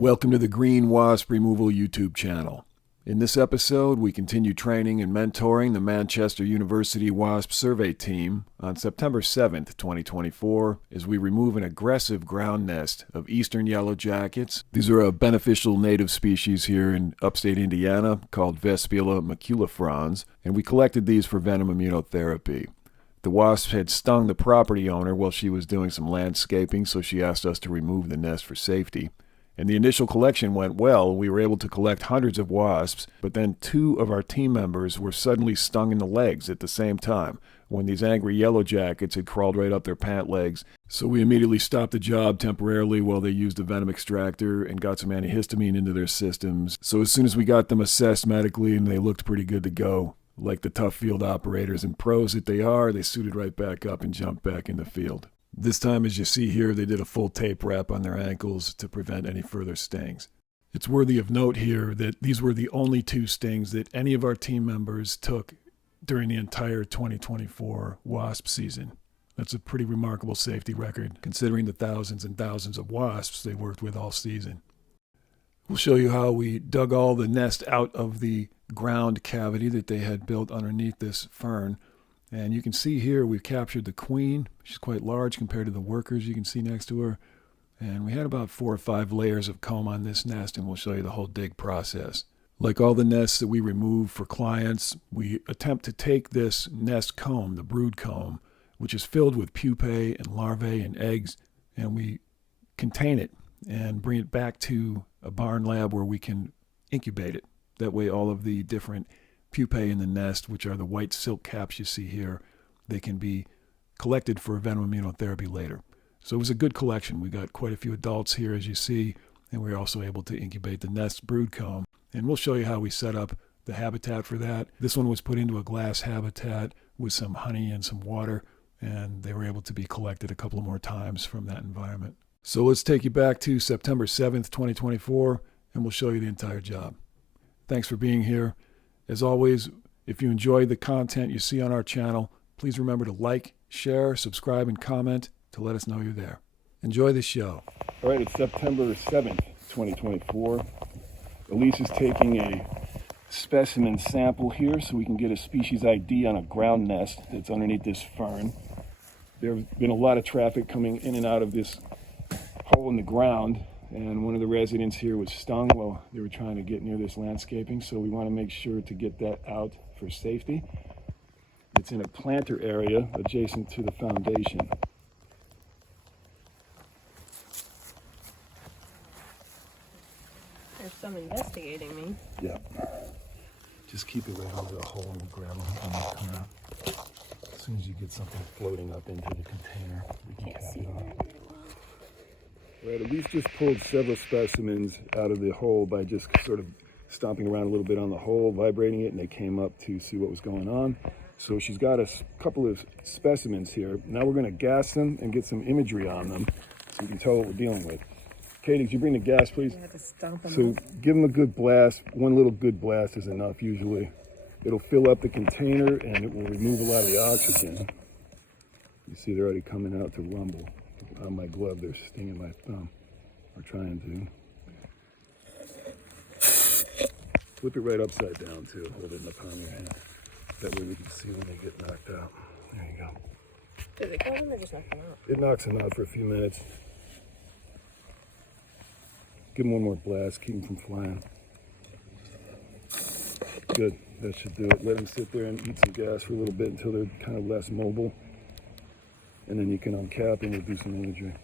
Welcome to the Green Wasp Removal YouTube channel. In this episode, we continue training and mentoring the Manchester University Wasp Survey Team on September 7th, 2024, as we remove an aggressive ground nest of Eastern Yellowjackets. These are a beneficial native species here in upstate Indiana called Vespula maculifrons, and we collected these for Venom Immunotherapy. The wasps had stung the property owner while she was doing some landscaping, so she asked us to remove the nest for safety. And the initial collection went well. We were able to collect hundreds of wasps, but then two of our team members were suddenly stung in the legs at the same time when these angry Yellowjackets had crawled right up their pant legs. So we immediately stopped the job temporarily while they used a venom extractor and got some antihistamine into their systems. So as soon as we got them assessed medically and they looked pretty good to go, like the tough field operators and pros that they are, they suited right back up and jumped back in the field. This time, as you see here, they did a full tape wrap on their ankles to prevent any further stings. It's worthy of note here that these were the only two stings that any of our team members took during the entire 2024 wasp season. That's a pretty remarkable safety record, considering the thousands and thousands of wasps they worked with all season. We'll show you how we dug all the nest out of the ground cavity that they had built underneath this fern. And you can see here we've captured the queen. She's quite large compared to the workers you can see next to her. And we had about 4 or 5 layers of comb on this nest, and we'll show you the whole dig process. Like all the nests that we remove for clients, we attempt to take this nest comb, the brood comb, which is filled with pupae and larvae and eggs, and we contain it and bring it back to a barn lab where we can incubate it. That way all of the different pupae in the nest, which are the white silk caps you see here, they can be collected for venom immunotherapy later. So it was a good collection. We got quite a few adults here, as you see, and we were also able to incubate the nest brood comb. And we'll show you how we set up the habitat for that. This one was put into a glass habitat with some honey and some water, and they were able to be collected a couple more times from that environment. So let's take you back to September 7th, 2024, and we'll show you the entire job. Thanks for being here. As always, if you enjoy the content you see on our channel, please remember to like, share, subscribe, and comment to let us know you're there. Enjoy the show. All right, it's September 7th, 2024. Elise is taking a specimen sample here so we can get a species ID on a ground nest that's underneath this fern. There's been a lot of traffic coming in and out of this hole in the ground, and one of the residents here was stung while they were trying to get near this landscaping, so we want to make sure to get that out for safety. It's in a planter area adjacent to the foundation. There's some investigating me. Yeah. Just keep it right over the hole in the gravel on the corner. As soon as you get something floating up into the container, we can cap it off. Right, Elise just pulled several specimens out of the hole by just sort of stomping around a little bit on the hole, vibrating it, and they came up to see what was going on. So she's got a couple of specimens here. Now we're going to gas them and get some imagery on them so you can tell what we're dealing with. Katie, could you bring the gas, please? You have to stomp them So give them a good blast. One little good blast is enough usually. It'll fill up the container and it will remove a lot of the oxygen. You see they're already coming out to rumble. On my glove, they're stinging my thumb, or trying to. Flip it right upside down too, hold it in the palm of your hand. That way we can see when they get knocked out. There you go. Does it kill them or just knock them out? It knocks them out for a few minutes. Give them one more blast, keep them from flying. Good, that should do it. Let them sit there and eat some gas for a little bit until they're kind of less mobile. And then you can uncap and we'll do some imagery.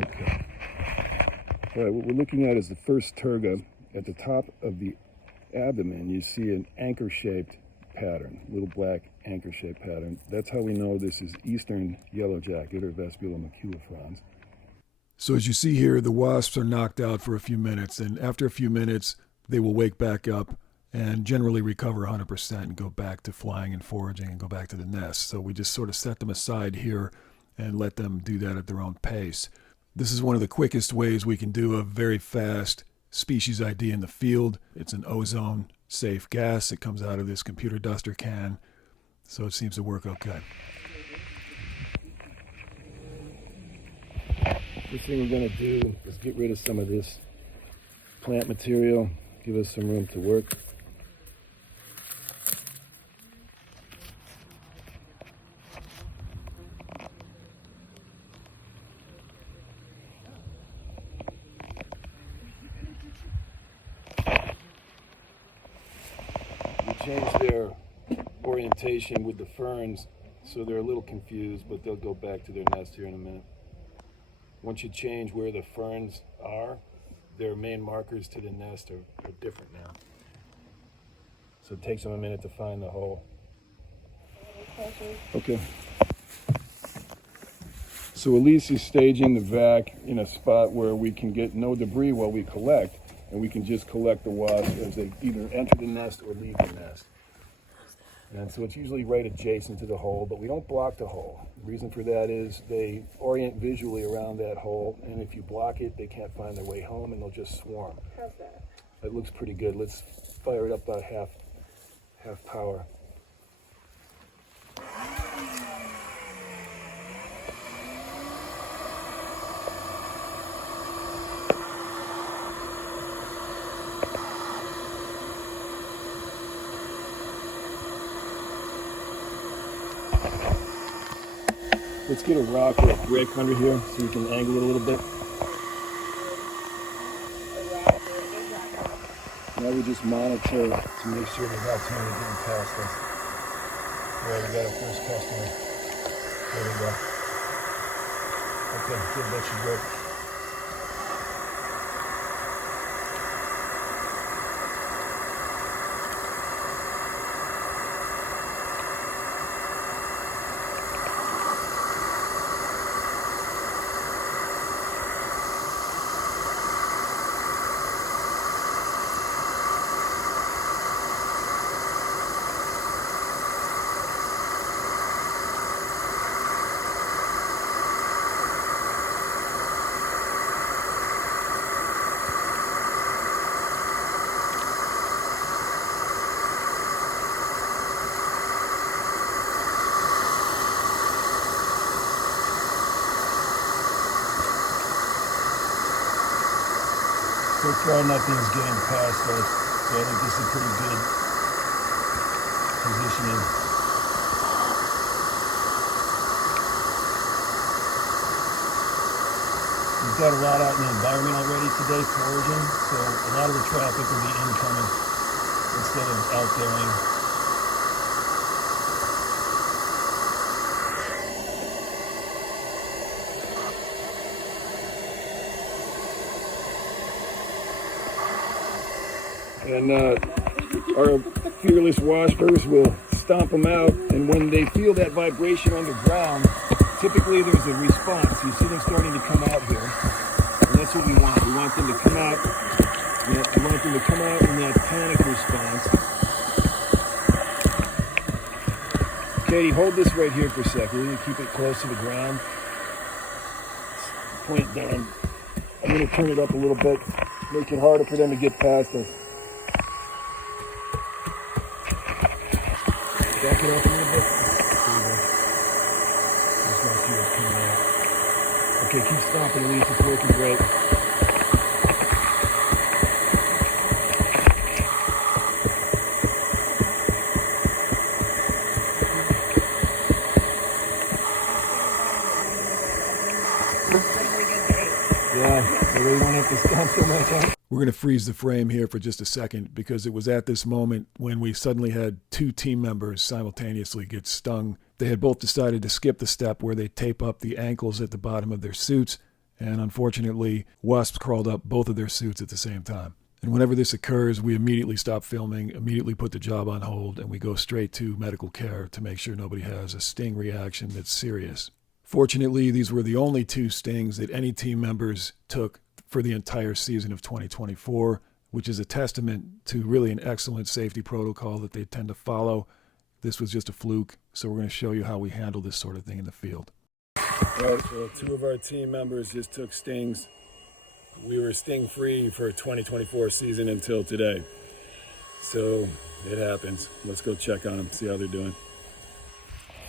Okay. All right, what we're looking at is the first terga. At the top of the abdomen, you see an anchor-shaped pattern, little black anchor-shaped pattern. That's how we know this is Eastern Yellowjacket or Vespula maculifrons. So as you see here, the wasps are knocked out for a few minutes, and after a few minutes, they will wake back up and generally recover 100% and go back to flying and foraging and go back to the nest. So we just sort of set them aside here and let them do that at their own pace. This is one of the quickest ways we can do a very fast species ID in the field. It's an ozone safe gas. It comes out of this computer duster can, so it seems to work okay. First thing we're going to do is get rid of some of this plant material, give us some room to work. We changed their orientation with the ferns, so they're a little confused, but they'll go back to their nest here in a minute. Once you change where the ferns are, their main markers to the nest are different now. So it takes them a minute to find the hole. Okay. So Elise is staging the vac in a spot where we can get no debris while we collect, and we can just collect the wasps as they either enter the nest or leave the nest. And so it's usually right adjacent to the hole, but we don't block the hole. The reason for that is they orient visually around that hole, and if you block it, they can't find their way home and they'll just swarm. How's that? That looks pretty good. Let's fire it up about half power. Let's get a rock or a brick under here so we can angle it a little bit. Now we just monitor to make sure there's not too many getting past us. There, we got our first customer. There we go. Okay, good, that should work. So far, nothing's getting past us, so I think this is pretty good positioning. We've got a lot out in the environment already today, foraging, so a lot of the traffic will be incoming instead of outgoing. And our fearless waspers will stomp them out, and when they feel that vibration underground, typically there's a response. You see them starting to come out here, and that's what we want. We want them to come out. We want them to come out in that panic response. Katie, hold this right here for a second. Will you keep it close to the ground? Point it down. I'm going to turn it up a little bit, make it harder for them to get past us. Back it up a little bit. There you go. Just want to see what's coming out. Okay, keep stomping, Elise. It's working great. Yeah, so they won't have to stomp so much, huh? We're going to freeze the frame here for just a second because it was at this moment when we suddenly had two team members simultaneously get stung. They had both decided to skip the step where they tape up the ankles at the bottom of their suits, and unfortunately, wasps crawled up both of their suits at the same time. And whenever this occurs, we immediately stop filming, immediately put the job on hold, and we go straight to medical care to make sure nobody has a sting reaction that's serious. Fortunately, these were the only two stings that any team members took for the entire season of 2024, which is a testament to really an excellent safety protocol that they tend to follow. This was just a fluke, so we're going to show you how we handle this sort of thing in the field. All right, so two of our team members just took stings. We were sting-free for 2024 season until today. So it happens. Let's go check on them, see how they're doing.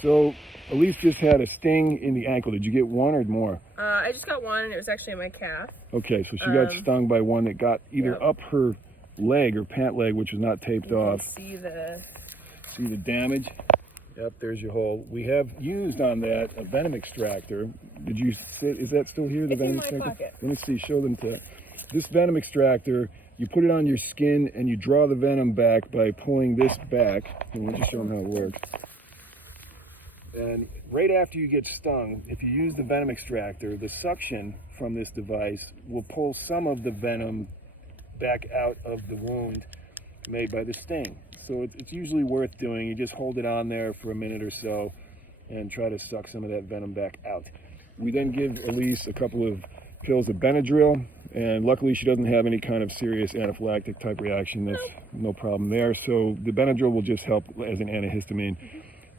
So Elise just had a sting in the ankle. Did you get one or more? I just got one, and it was actually in my calf. Okay, so she got stung by one that got either Yep. up her leg or pant leg, which was not taped off. See the damage? Yep, there's your hole. We have used on that a venom extractor. Did you sit? Is that still here? The It's venom in my extractor? pocket. Let me see. Show them to. This venom extractor, you put it on your skin and you draw the venom back by pulling this back. And we'll just show them how it works. And right after you get stung, if you use the venom extractor, the suction from this device will pull some of the venom back out of the wound made by the sting. So it's usually worth doing. You just hold it on there for a minute or so and try to suck some of that venom back out. We then give Elise a couple of pills of Benadryl, and luckily she doesn't have any kind of serious anaphylactic type reaction. That's no problem there. So the Benadryl will just help as an antihistamine.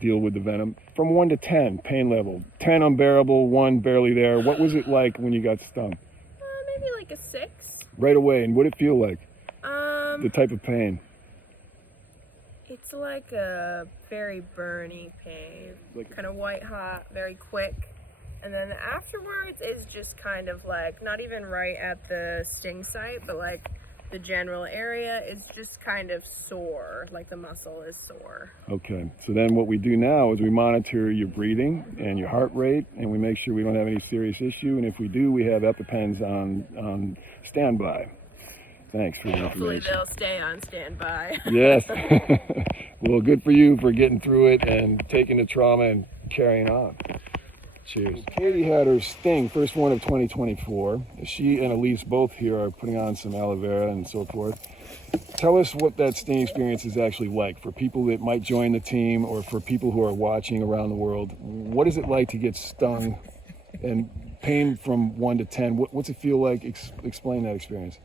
Deal with the venom. From 1 to 10, pain level. 10 unbearable, 1 barely there. What was it like when you got stung? maybe like a 6. Right away, and what did it feel like? The type of pain? It's like a very burny pain, kind of white hot, very quick. And then afterwards is just kind of like, not even right at the sting site, but like the general area is just kind of sore, like the muscle is sore. Okay, so then what we do now is we monitor your breathing and your heart rate, and we make sure we don't have any serious issue, and if we do, we have EpiPens on standby. Thanks for the Hopefully information. they'll stay on standby. Yes. Well, good for you for getting through it and taking the trauma and carrying on. Cheers. Katie had her sting, first one of 2024. She and Elise both here are putting on some aloe vera and so forth. Tell us what that sting experience is actually like for people that might join the team or for people who are watching around the world. What is it like to get stung and pain from 1 to 10? What's it feel like? Explain that experience.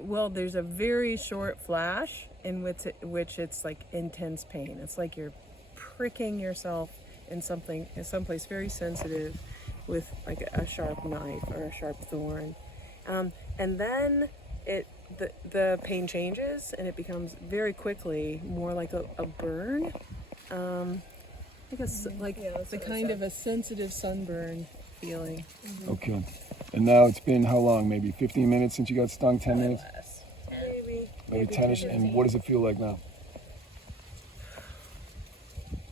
Well, there's a very short flash in which it's like intense pain. It's like you're pricking yourself in someplace very sensitive with like a sharp knife or a sharp thorn, and then the pain changes and it becomes very quickly more like a burn. I guess like the kind of a sensitive sunburn feeling. Okay. And now it's been how long? Maybe 15 minutes since you got stung? 10 minutes? Maybe 10ish. And what does it feel like now?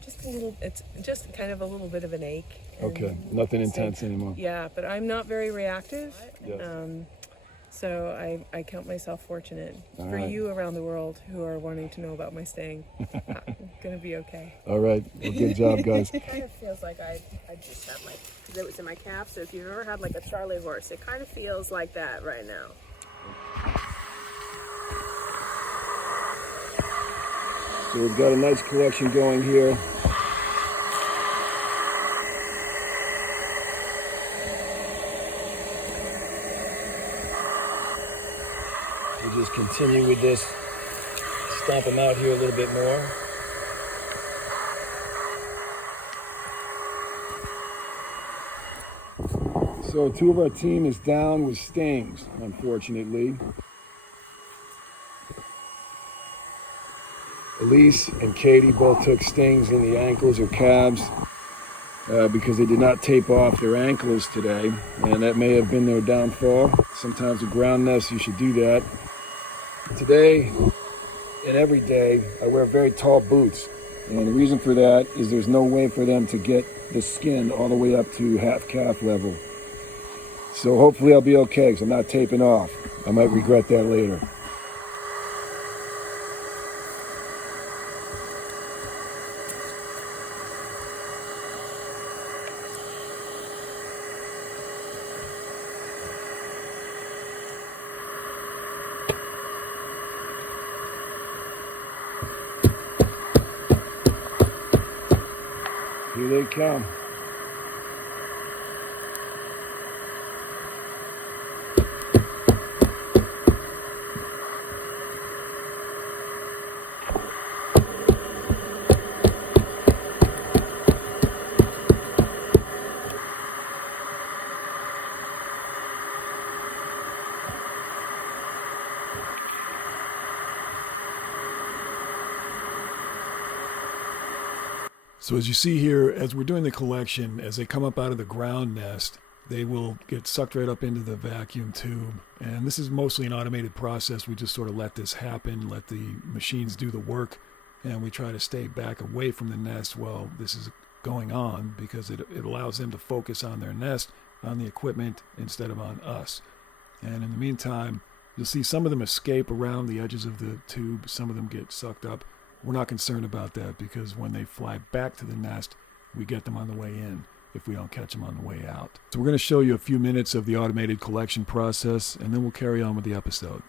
Just a little. It's just kind of a little bit of an ache. Okay. Nothing intense anymore. Yeah, but I'm not very reactive. Yes. So I count myself fortunate. All For right. you around the world who are wanting to know about my sting, I'm gonna be okay. All right. Well, good job, guys. It kind of feels like I just had like, because it was in my calf, so if you've ever had like a Charlie horse, it kind of feels like that right now. So we've got a nice collection going here. We'll just continue with this. Stomp them out here a little bit more. So 2 of our team is down with stings, unfortunately. Elise and Katie both took stings in the ankles or calves because they did not tape off their ankles today, and that may have been their downfall. Sometimes with ground nests, you should do that. Today and every day, I wear very tall boots, and the reason for that is there's no way for them to get the skin all the way up to half calf level. So hopefully I'll be okay because I'm not taping off. I might regret that later. Here they come. So as you see here, as we're doing the collection, as they come up out of the ground nest, they will get sucked right up into the vacuum tube. And this is mostly an automated process. We just sort of let this happen, let the machines do the work, and we try to stay back away from the nest while this is going on, because it allows them to focus on their nest, on the equipment, instead of on us. And in the meantime, you'll see some of them escape around the edges of the tube. Some of them get sucked up. We're not concerned about that, because when they fly back to the nest, we get them on the way in if we don't catch them on the way out. So we're going to show you a few minutes of the automated collection process, and then we'll carry on with the episode.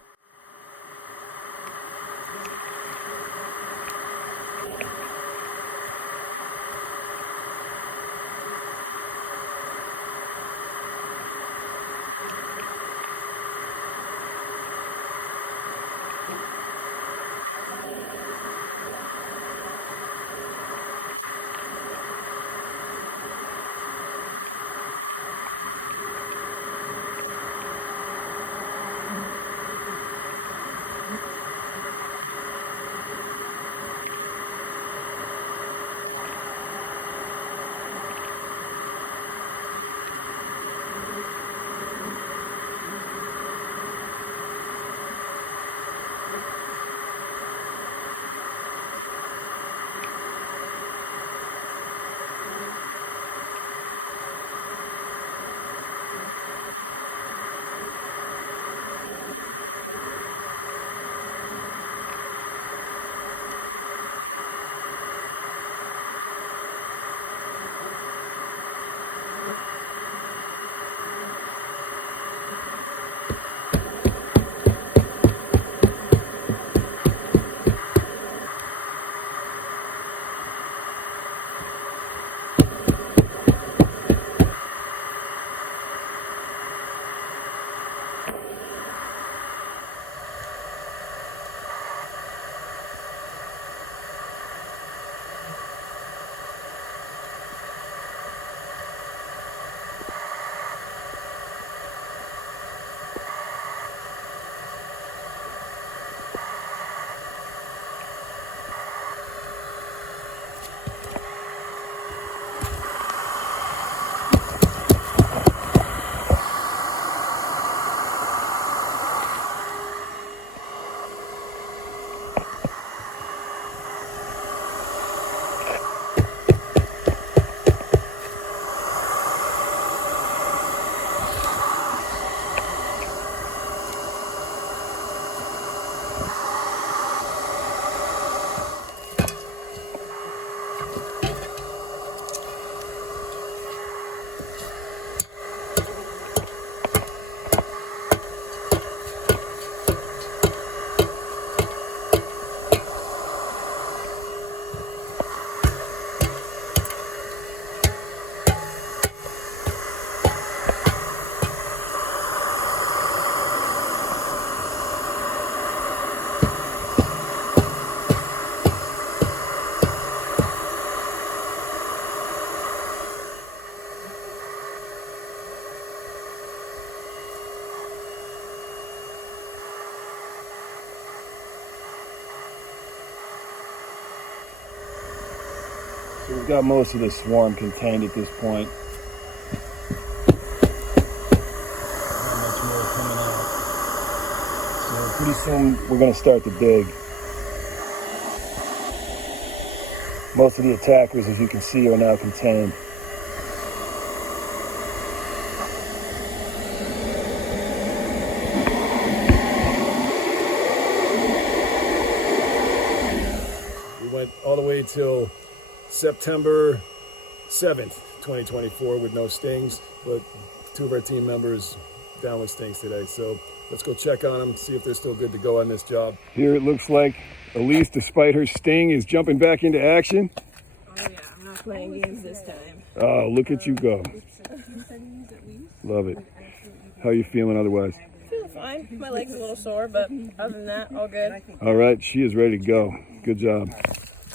So we've got most of the swarm contained at this point. Not much more coming out. So pretty soon we're going to start to dig. Most of the attackers, as you can see, are now contained. We went all the way till September 7th, 2024 with no stings, but 2 of our team members down with stings today. So let's go check on them, see if they're still good to go on this job. Here it looks like Elise, despite her sting, is jumping back into action. Oh yeah, I'm not playing games this time. Oh, look at you go. Love it. How are you feeling otherwise? Feeling fine. My leg's a little sore, but other than that, all good. All right, she is ready to go. Good job.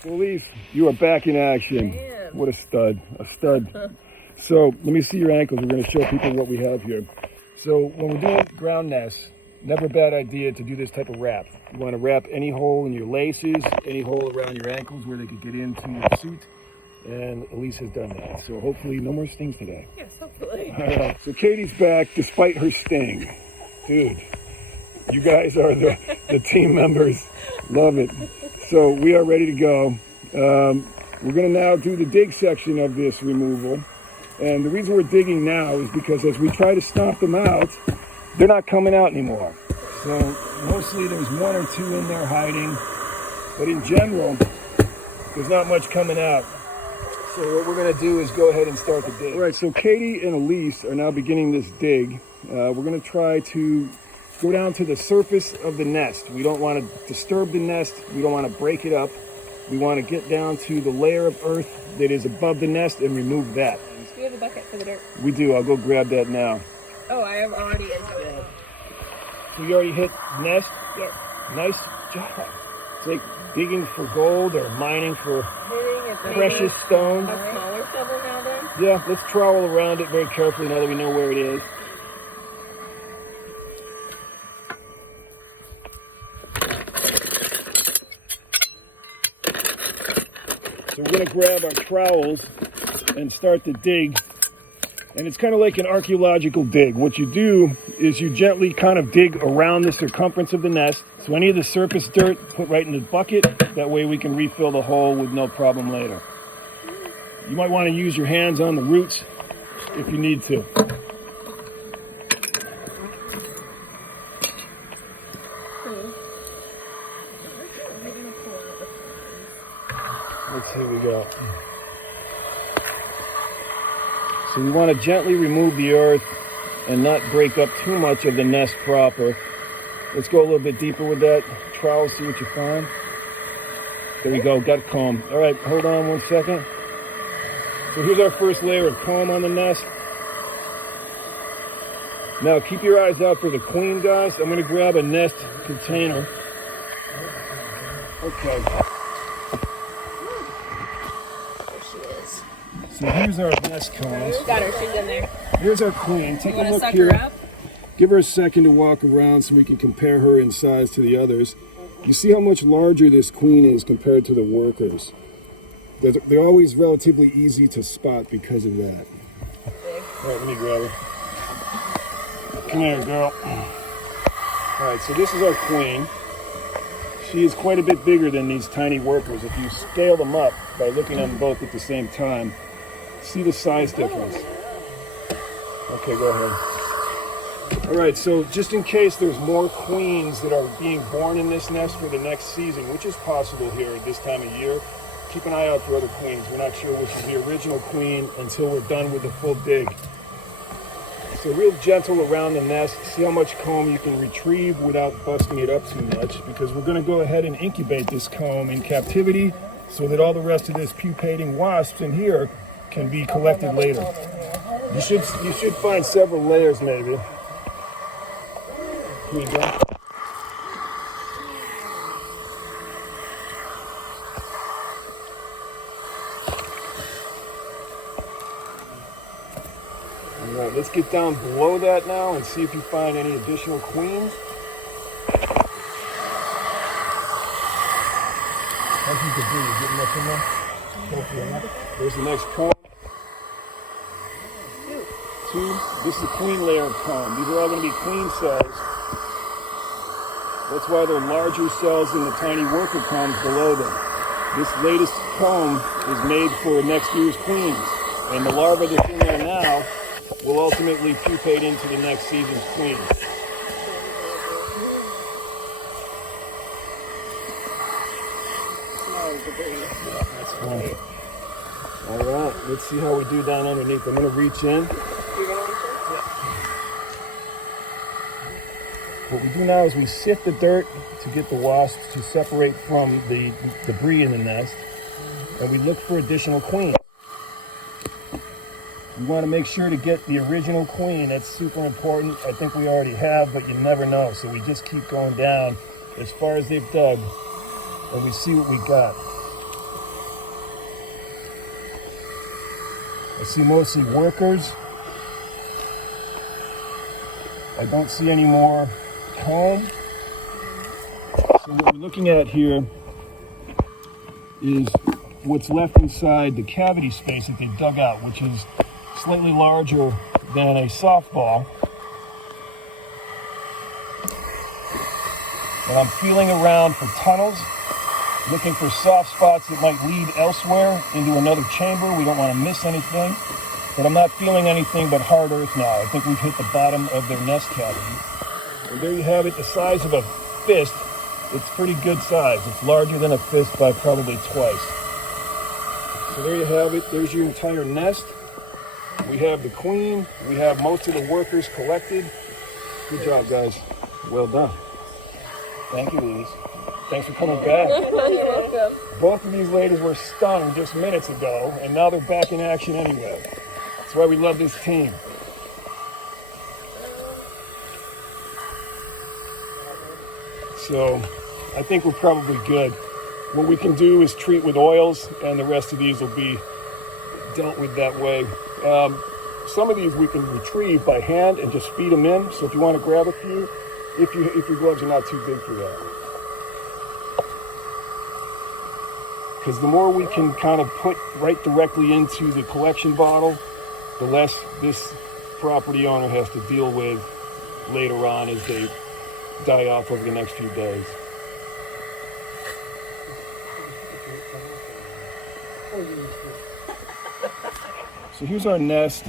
Elise, you are back in action. Damn. What a stud, a stud. So let me see your ankles. We're going to show people what we have here. So when we're doing ground nests, never a bad idea to do this type of wrap. You want to wrap any hole in your laces, any hole around your ankles where they could get into your suit. And Elise has done that. So hopefully no more stings today. Yes, hopefully. All right, so Katie's back despite her sting. Dude, you guys are the team members. Love it. So we are ready to go. We're going to now do the dig section of this removal. And the reason we're digging now is because as we try to stomp them out, they're not coming out anymore. So mostly there's one or two in there hiding. But in general, there's not much coming out. So what we're going to do is go ahead and start the dig. All right, so Katie and Elise are now beginning this dig. We're going to try to go down to the surface of the nest. We don't want to disturb the nest. We don't want to break it up. We want to get down to the layer of earth that is above the nest and remove that. Do we have a bucket for the dirt? We do. I'll go grab that now. Oh, I have already into it. So you already hit nest? Yes. Nice job. It's like digging for gold or mining for precious stones. A smaller shovel now then? Yeah, let's trowel around it very carefully now that we know where it is. So we're going to grab our trowels and start to dig. And it's kind of like an archaeological dig. What you do is you gently kind of dig around the circumference of the nest. So any of the surface dirt, put right in the bucket. That way we can refill the hole with no problem later. You might want to use your hands on the roots if you need to. Let's see, we go. So we want to gently remove the earth and not break up too much of the nest proper. Let's go a little bit deeper with that trowel, see what you find. There we go, got comb. All right, hold on 1 second. So here's our first layer of comb on the nest. Now keep your eyes out for the queen, guys. I'm going to grab a nest container. Okay. There she is. So here's our nest combs. Got her, she's in there. Here's our queen. Take You a want to look suck here. her up? Give her a second to walk around so we can compare her in size to the others. You see how much larger this queen is compared to the workers. They're always relatively easy to spot because of that. All right, let me grab her. Come here, girl. All right, so this is our queen. She is quite a bit bigger than these tiny workers. If you scale them up by looking at them both at the same time, see the size difference. Okay, go ahead. All right, so just in case there's more queens that are being born in this nest for the next season, which is possible here at this time of year, keep an eye out for other queens. We're not sure which is the original queen until we're done with the full dig. So real gentle around the nest. See how much comb you can retrieve without busting it up too much, because we're going to go ahead and incubate this comb in captivity so that all the rest of this pupating wasps in here can be collected later. You should find several layers maybe. Here you go. All right, let's get down below that now and see if you find any additional queens. How's you debris? You getting up in there? Hopefully. There's the next comb. Two. This is a queen layer of comb. These are all going to be queen cells. That's why they're larger cells than the tiny worker combs below them. This latest comb is made for next year's queens. And the larva that's in there now will ultimately pupate into the next season's queen. That's fine. All right, let's see how we do down underneath. I'm going to reach in. What we do now is we sift the dirt to get the wasps to separate from the debris in the nest, and we look for additional queens. You want to make sure to get the original queen. That's super important. I think we already have, but you never know. So we just keep going down as far as they've dug, and we see what we got. I see mostly workers. I don't see any more comb. So what we're looking at here is what's left inside the cavity space that they dug out, which is slightly larger than a softball. And I'm feeling around for tunnels, looking for soft spots that might lead elsewhere into another chamber. We don't want to miss anything, but I'm not feeling anything but hard earth now. I think we've hit the bottom of their nest cavity. And there you have it, the size of a fist. It's pretty good size. It's larger than a fist by probably twice. So there you have it. There's your entire nest. We have the queen. We have most of the workers collected. Good job, guys. Well done. Thank you, ladies. Thanks for coming back. You're welcome. Both of these ladies were stung just minutes ago, and now they're back in action anyway. That's why we love this team. So I think we're probably good. What we can do is treat with oils, and the rest of these will be dealt with that way. Some of these we can retrieve by hand and just feed them in. So if you want to grab a few, if your gloves are not too big for that. Because the more we can kind of put right directly into the collection bottle, the less this property owner has to deal with later on as they die off over the next few days. So here's our nest.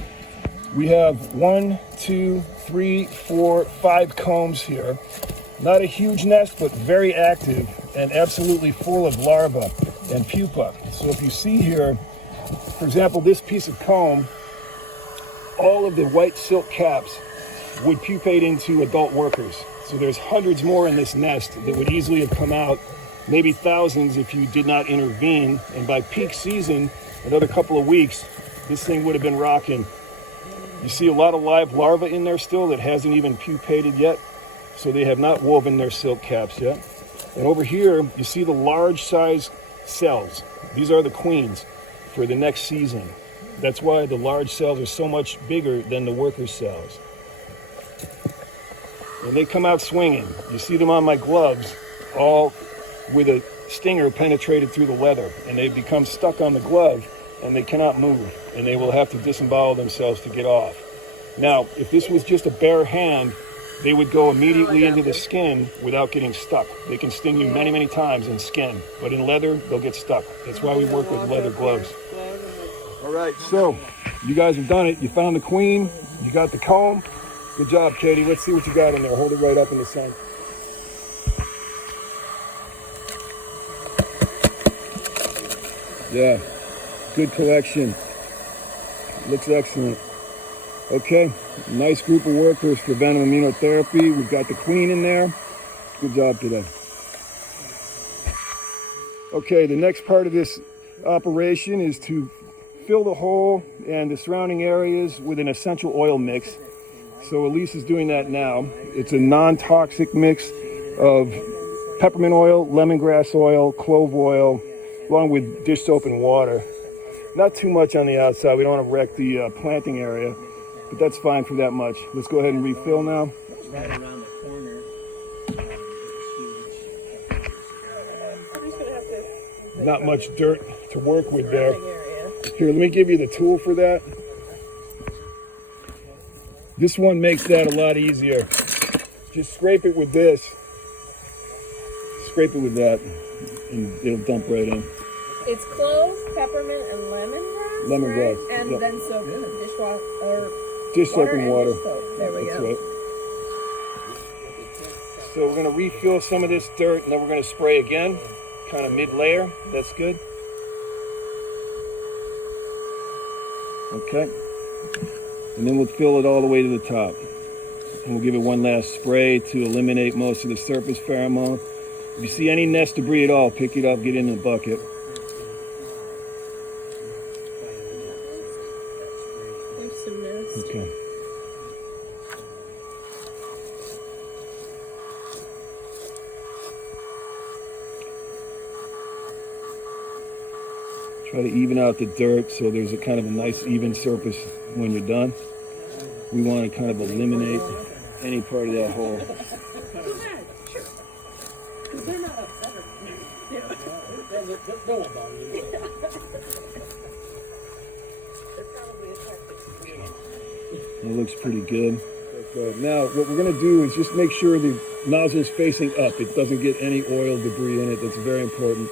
We have 1, 2, 3, 4, 5 combs here. Not a huge nest, but very active and absolutely full of larvae and pupa. So if you see here, for example, this piece of comb, all of the white silk caps would pupate into adult workers. So there's hundreds more in this nest that would easily have come out, maybe thousands if you did not intervene. And by peak season, another couple of weeks, this thing would have been rocking. You see a lot of live larvae in there still that hasn't even pupated yet. So they have not woven their silk caps yet. And over here, you see the large size cells. These are the queens for the next season. That's why the large cells are so much bigger than the worker cells. And they come out swinging. You see them on my gloves, all with a stinger penetrated through the leather. And they become stuck on the glove and they cannot move. And they will have to disembowel themselves to get off. Now, if this was just a bare hand, they would go immediately into the skin without getting stuck. They can sting you many, many times in skin, but in leather, they'll get stuck. That's why we work with leather gloves. All right, so you guys have done it. You found the queen, you got the comb. Good job, Katie. Let's see what you got in there. Hold it right up in the sun. Yeah, good collection. Looks excellent. Okay, nice group of workers for Venom Immunotherapy. We've got the queen in there. Good job today. Okay, the next part of this operation is to fill the hole and the surrounding areas with an essential oil mix. So Elise is doing that now. It's a non-toxic mix of peppermint oil, lemongrass oil, clove oil, along with dish soap and water. Not too much on the outside. We don't want to wreck the planting area. But that's fine for that much. Let's go ahead and refill now. Right around the corner. Not much dirt to work with there. Here, let me give you the tool for that. This one makes that a lot easier. Just scrape it with this. Scrape it with that, and it'll dump right in. It's clove, peppermint, and lemongrass. Lemongrass, right? And yep. then soap, dishwash, or Dish soap and water. dish soap. There we That's go. right. So we're going to refill some of this dirt, and then we're going to spray again, kind of mid-layer. That's good. Okay. And then we'll fill it all the way to the top. And we'll give it one last spray to eliminate most of the surface pheromone. If you see any nest debris at all, pick it up, get it in the bucket. There's some nest. Okay. Try to even out the dirt so there's a kind of a nice even surface when you're done. We want to kind of eliminate any part of that hole. It looks pretty good. Okay. Now, what we're going to do is just make sure the nozzle is facing up. It doesn't get any oil debris in it. That's very important.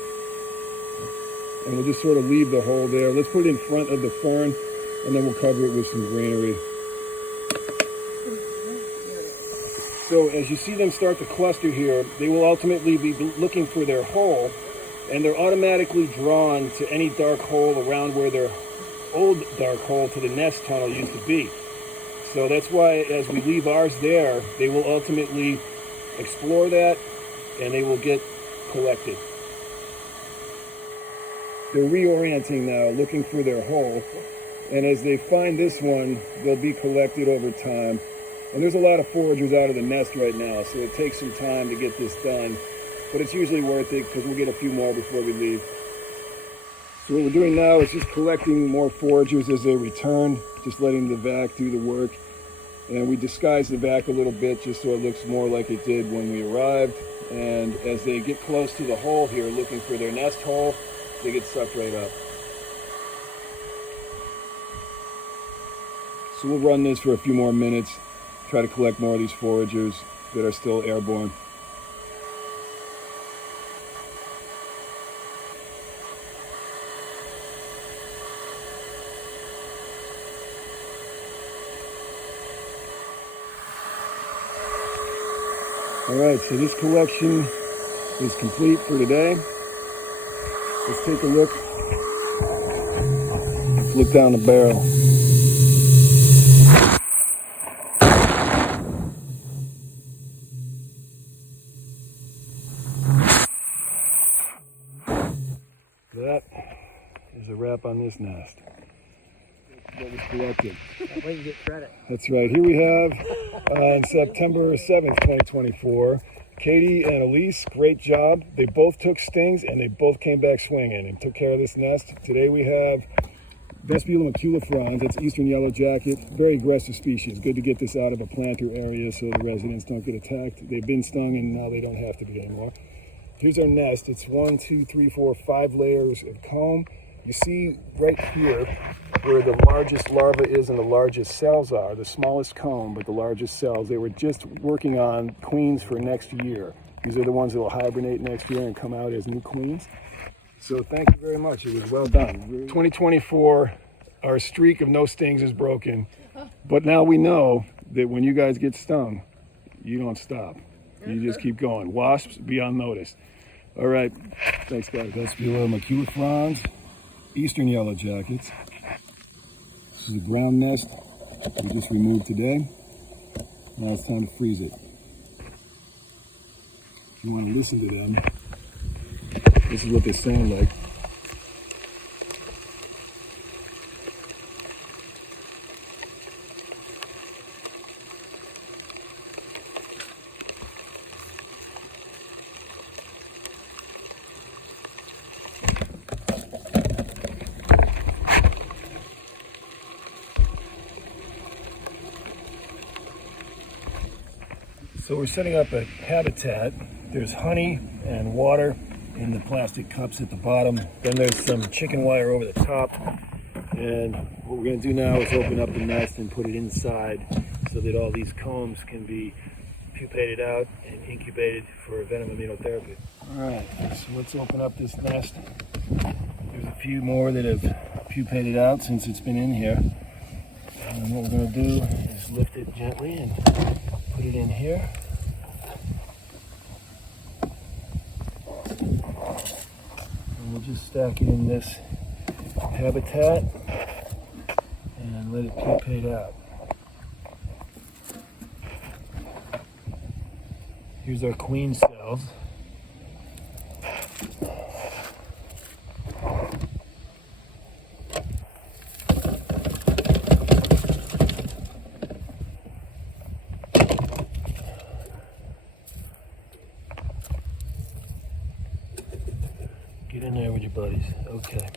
And we'll just sort of leave the hole there. Let's put it in front of the fern, and then we'll cover it with some greenery. So as you see them start to cluster here, they will ultimately be looking for their hole, and they're automatically drawn to any dark hole around where their old dark hole to the nest tunnel used to be. So that's why as we leave ours there, they will ultimately explore that and they will get collected. They're reorienting now, looking for their hole. And as they find this one, they'll be collected over time. And there's a lot of foragers out of the nest right now, so it takes some time to get this done. But it's usually worth it because we'll get a few more before we leave. So what we're doing now is just collecting more foragers as they return, just letting the vac do the work. And we disguise the vac a little bit just so it looks more like it did when we arrived. And as they get close to the hole here, looking for their nest hole, they get sucked right up. So we'll run this for a few more minutes, try to collect more of these foragers that are still airborne. All right, so this collection is complete for today. Let's take a look. Let's look down the barrel. That is a wrap on this nest. What was collected. That way you get credit. That's right. Here we have on September 7th, 2024, Katie and Elise, great job. They both took stings and they both came back swinging and took care of this nest. Today we have Vespula maculifrons, that's Eastern Yellowjacket, very aggressive species. Good to get this out of a planter area so the residents don't get attacked. They've been stung and now they don't have to be anymore. Here's our nest. It's 1, 2, 3, 4, 5 layers of comb. You see right here where the largest larva is and the largest cells are, the smallest comb, but the largest cells. They were just working on queens for next year. These are the ones that will hibernate next year and come out as new queens. So thank you very much. It was well done. 2024, our streak of no stings is broken. But now we know that when you guys get stung, you don't stop. You just keep going. Wasps, be on notice. All right. Thanks, guys. Vespula maculifrons, Eastern Yellowjackets. This is a ground nest we just removed today. Now it's time to freeze it. If you want to listen to them, this is what they sound like. So we're setting up a habitat. There's honey and water in the plastic cups at the bottom. Then there's some chicken wire over the top. And what we're going to do now is open up the nest and put it inside so that all these combs can be pupated out and incubated for Venom Immunotherapy. All right, so let's open up this nest. There's a few more that have pupated out since it's been in here. And what we're going to do is lift it gently and put it in here. And we'll just stack it in this habitat and let it pupate out. Here's our queen cells. Get in there with your buddies. Okay.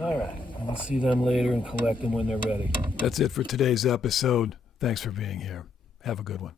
All right. We'll see them later and collect them when they're ready. That's it for today's episode. Thanks for being here. Have a good one.